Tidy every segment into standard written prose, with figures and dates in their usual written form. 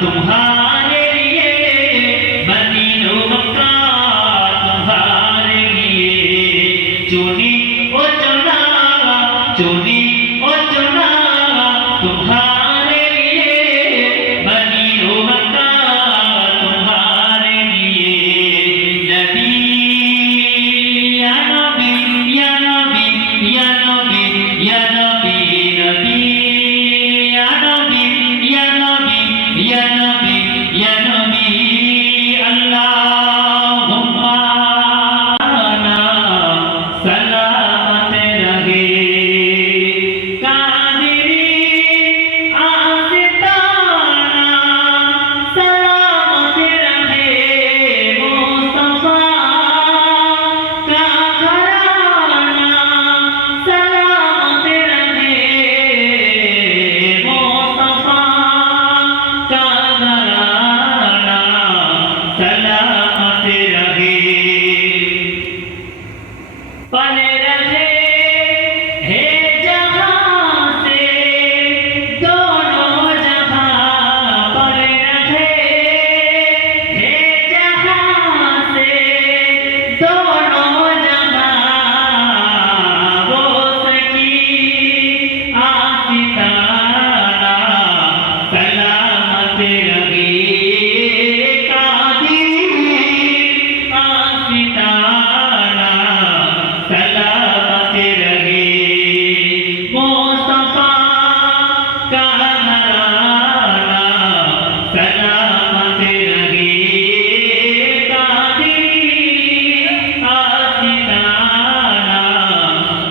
तुम्हारे लिए मदीनो मक्का तुम्हारे लिए चुनी ओ चुना चुनी ओ चुना तुम्हारे लिए मदीनो मक्का तुम्हारे लिए नबी या नबी या नबी या नबी या नबी नबी या नबी या नबी या नबी या नबी अल्लाहुम्मा सलामत रहे कादिरी आस्ताना सलामत रहे मुस्तफा का घराना सलामत रहे मुस्तफा का घराना सलामत रहे पले रहे हे जहां से दोनों जहां पले रहे हे जहां से दोनों जहां वो सकी आस्ताना सलामत रहे कादिरी आस्ताना सलामत रहे मुस्तफा का घराना सलामत रहे कादिरी आस्ताना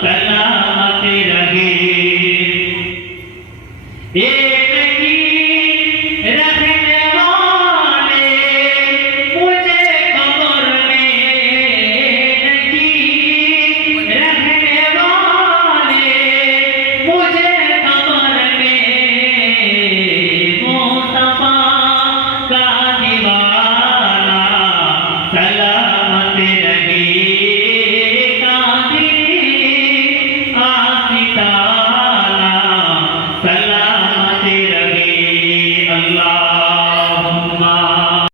सलामत रहे ये नहीं रखने वाले मुझे कब्र में नहीं रखने वाले मुझे कब्र में मुस्तफा का दीवाना सलामत रहे कादिरी आस्ताना सलामत रहे अल्लाह